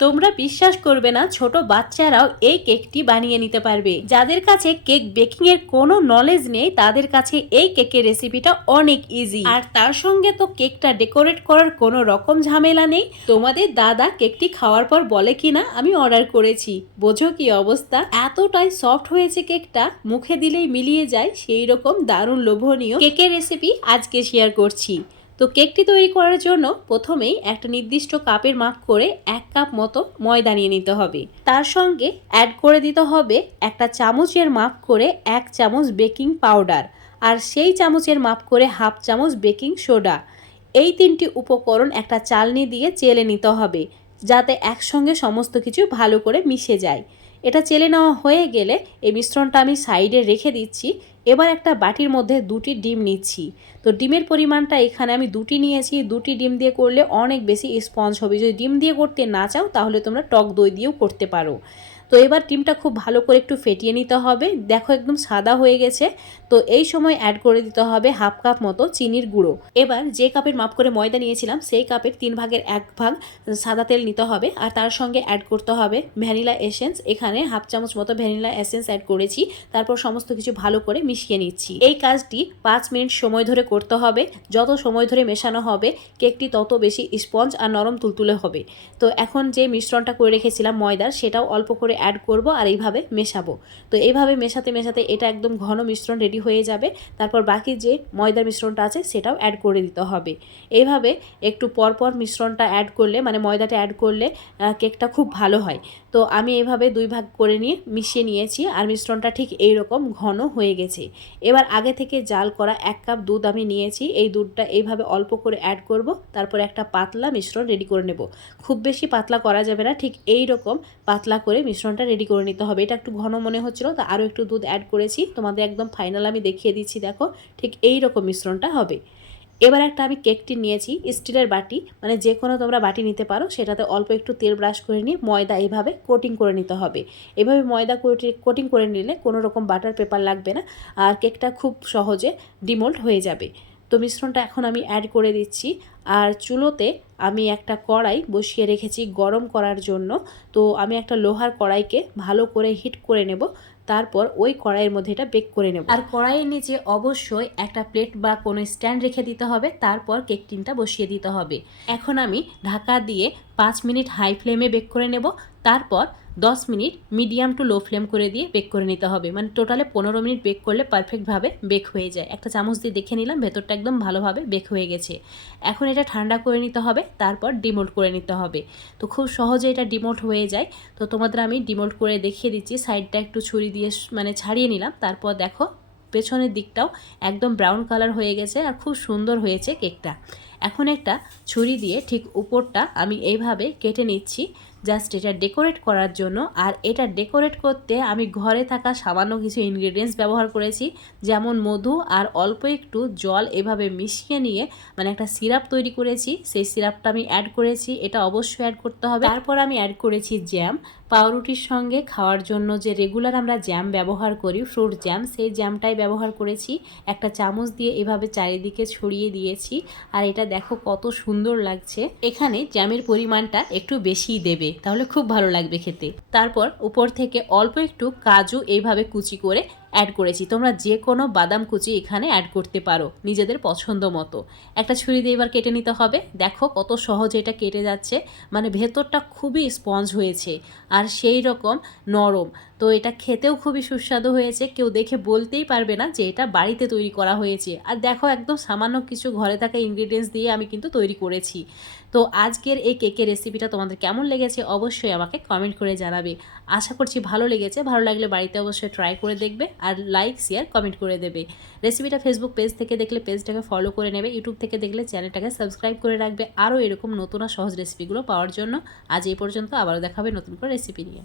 তোমরা বিশ্বাস করবে না, ছোট বাচ্চারাও এই কেকটি বানিয়ে নিতে পারবে। যাদের কাছে কেক বেকিং এর কোনো নলেজ নেই, তাদের কাছে এই কেকের রেসিপিটা অনেক ইজি আর তার সঙ্গে তো কেকটা ডেকোরেট করার কোনো রকম ঝামেলা নেই। তোমাদের দাদা কেকটি খাওয়ার পর বলে কিনা, আমি অর্ডার করেছি। বোঝো কি অবস্থা? এতটাই সফট হয়েছে কেকটা, মুখে দিলেই মিলিয়ে যায় সেই রকম দারুণ লোভনীয়। কেকের রেসিপি আজকে শেয়ার করছি। তো কেকটি তৈরি করার জন্য প্রথমেই একটা নির্দিষ্ট কাপের মাপ করে এক কাপ মতো ময়দা নিয়ে নিতে হবে। তার সঙ্গে অ্যাড করে দিতে হবে একটা চামচের মাপ করে এক চামচ বেকিং পাউডার আর সেই চামচের মাপ করে হাফ চামচ বেকিং সোডা এই তিনটি উপকরণ একটা চালনি দিয়ে চেলে নিতে হবে যাতে একসঙ্গে সমস্ত কিছু ভালো করে মিশে যায়। এটা চেলে নেওয়া হয়ে গেলে এই মিশ্রণটা আমি সাইডে রেখে দিচ্ছি। এবার একটা বাটির মধ্যে দুটি ডিম নিচ্ছি। তো ডিমের পরিমাণটা এখানে আমি দুটি নিয়েছি। দুটি ডিম দিয়ে করলে অনেক বেশি স্পঞ্জ হবে। যদি ডিম দিয়ে করতে না চাও, তাহলে তোমরা টক দই দিয়েও করতে পারো। তো এবার ডিমটা খুব ভালো করে একটু ফেটিয়ে নিতে হবে। দেখো একদম সাদা হয়ে গেছে। তো এই সময় অ্যাড করে দিতে হবে হাফ কাপ মতো চিনির গুঁড়ো। এবার যে কাপের মাপ করে ময়দা নিয়েছিলাম, সেই কাপের তিন ভাগের এক ভাগ সাদা তেল নিতে হবে। আর তার সঙ্গে অ্যাড করতে হবে ভ্যানিলা এসেন্স এখানে হাফ চামচ মতো ভ্যানিলা এসেন্স অ্যাড করেছি। তারপর সমস্ত কিছু ভালো করে মিশিয়ে নিচ্ছি। এই কাজটি পাঁচ মিনিট সময় ধরে করতে হবে। যত সময় ধরে মেশানো হবে, কেকটি তত বেশি স্পঞ্জ আর নরম তুলতুলে হবে। তো এখন যে মিশ্রণটা করে রেখেছিলাম ময়দার, সেটাও অল্প করে অ্যাড করব আর এইভাবে মেশাবো। তো এইভাবে মেশাতে মেশাতে এটা একদম ঘন মিশ্রণ রেডি হয়ে যাবে। তারপর বাকি যে ময়দার মিশ্রণটা আছে সেটাও অ্যাড করে দিতে হবে। এইভাবে একটু পরপর মিশ্রণটা অ্যাড করলে মানে ময়দাটা অ্যাড করলে কেকটা খুব ভালো হয়। তো আমি এইভাবে দুই ভাগ করে নিয়ে মিশিয়ে নিয়েছি আর মিশ্রণটা ঠিক এই রকম ঘন হয়ে গেছে। এবার আগে থেকে জাল করা এক কাপ দুধ আমি নিয়েছি। এই দুধটা এইভাবে অল্প করে অ্যাড করব, তারপর একটা পাতলা মিশ্রণ রেডি করে নেব। খুব বেশি পাতলা করা যাবে না, ঠিক এই রকম পাতলা করে মিশ্রণটা রেডি করে নিতে হবে। এটা একটু ঘন মনে হচ্ছিল, তো আরও একটু দুধ অ্যাড করেছি। তোমাদের একদম ফাইনাল আমি দেখিয়ে দিচ্ছি, দেখো, ঠিক এই রকম মিশ্রণটা হবে। এবার একটা আমি কেকটি নিয়েছি, স্টিলের বাটি মানে যে কোনো তোমরা বাটি নিতে পারো, সেটাতে অল্প একটু তেল ব্রাশ করে নিয়ে ময়দা এভাবে কোটিং করে নিতে হবে। এভাবে ময়দা কোটিং করে নিলে কোনো রকম বাটার পেপার লাগবে না আর কেকটা খুব সহজে ডিমোল্ড হয়ে যাবে। তো মিশ্রণটা এখন আমি অ্যাড করে দিচ্ছি। আর চুলোতে আমি একটা কড়াই বসিয়ে রেখেছি গরম করার জন্য। তো আমি একটা লোহার কড়াইকে ভালো করে হিট করে নেব, তারপর ওই কড়াইয়ের মধ্যে এটা বেক করে নেব। আর কড়াইয়ের নিচে অবশ্যই একটা প্লেট বা কোনো স্ট্যান্ড রেখে দিতে হবে, তারপর কেক টিনটা বসিয়ে দিতে হবে। এখন আমি ঢাকা দিয়ে পাঁচ মিনিট হাই ফ্লেমে বেক করে নেব, তারপর দশ minute medium to low flame করে দিয়ে বেক করে নিতে হবে। মানে টোটালে পনেরো মিনিট বেক করলে পারফেক্টভাবে বেক হয়ে যায়। একটা চামচ দিয়ে দেখে নিলাম, ভেতরটা একদম ভালোভাবে বেক হয়ে গেছে। এখন এটা ঠান্ডা করে নিতে হবে, তারপর ডিমোল্ড করে নিতে হবে। তো খুব সহজে এটা ডিমোল্ড হয়ে যায়। তো তোমাদের আমি ডিমোল্ড করে দেখিয়ে দিচ্ছি, সাইডটা একটু ছুরি দিয়ে মানে ছাড়িয়ে নিলাম। তারপর দেখো, পেছনের দিকটাও একদম ব্রাউন কালার হয়ে গেছে আর খুব সুন্দর হয়েছে কেকটা। এখন একটা ছুরি দিয়ে ঠিক উপরটা আমি এইভাবে কেটে নিচ্ছি। জাস্ট এটা ডেকোরেট করার জন্য। আর এটা ডেকোরেট করতে আমি ঘরে থাকা সামান্য কিছু ইনগ্রেডিয়েন্টস ব্যবহার করেছি, যেমন মধু আর অল্প একটু জল এভাবে মিশিয়ে নিয়ে মানে একটা সিরাপ তৈরি করেছি। সেই সিরাপটা আমি অ্যাড করেছি, এটা অবশ্যই অ্যাড করতে হবে। তারপর আমি অ্যাড করেছি জ্যাম পাউরুটির সঙ্গে খাওয়ার জন্য যে রেগুলার আমরা জ্যাম ব্যবহার করি ফ্রুট জ্যাম সেই জ্যামটাই ব্যবহার করেছি। একটা চামচ দিয়ে এভাবে চারিদিকে ছড়িয়ে দিয়েছি। আর এটা দেখো কত সুন্দর লাগছে। এখানে জ্যামের পরিমাণটা একটু বেশিই দেবে। তাহলে খুব ভালো লাগবে খেতে। তারপর উপর থেকে অল্প একটু কাজু এইভাবে কুচি করে অ্যাড করেছি। তোমরা যে কোনো বাদাম কুচি এখানে অ্যাড করতে পারো নিজেদের পছন্দ মতো। একটা ছুরি দিয়ে এবার কেটে নিতে হবে। দেখো কত সহজে এটা কেটে যাচ্ছে। মানে ভেতরটা খুবই স্পঞ্জ হয়েছে আর সেই রকম নরম। তো এটা খেতেও খুবই সুস্বাদু হয়েছে। কেউ দেখে বলতেই পারবে না যে এটা বাড়িতে তৈরি করা হয়েছে। আর দেখো একদম সামান্য কিছু ঘরে থাকা ইনগ্রিডিয়েন্টস দিয়ে আমি কিন্তু তৈরি করেছি। তো আজকের এই কেকের রেসিপিটা তোমাদের কেমন লেগেছে অবশ্যই আমাকে কমেন্ট করে জানাবে। আশা করছি ভালো লেগেছে। ভালো লাগলে বাড়িতে অবশ্যই ট্রাই করে দেখবে। আর লাইক শেয়ার কমেন্ট করে দেবে। রেসিপিটা ফেসবুক পেজ থেকে দেখলে পেজটাকে ফলো করে নেবে। ইউটিউব থেকে দেখলে চ্যানেলটাকে সাবস্ক্রাইব করে রাখবে। আরও এরকম নতুন আর সহজ রেসিপিগুলো পাওয়ার জন্য আজ এই পর্যন্ত আবারও দেখাবে নতুন করে রেসিপি নিয়ে।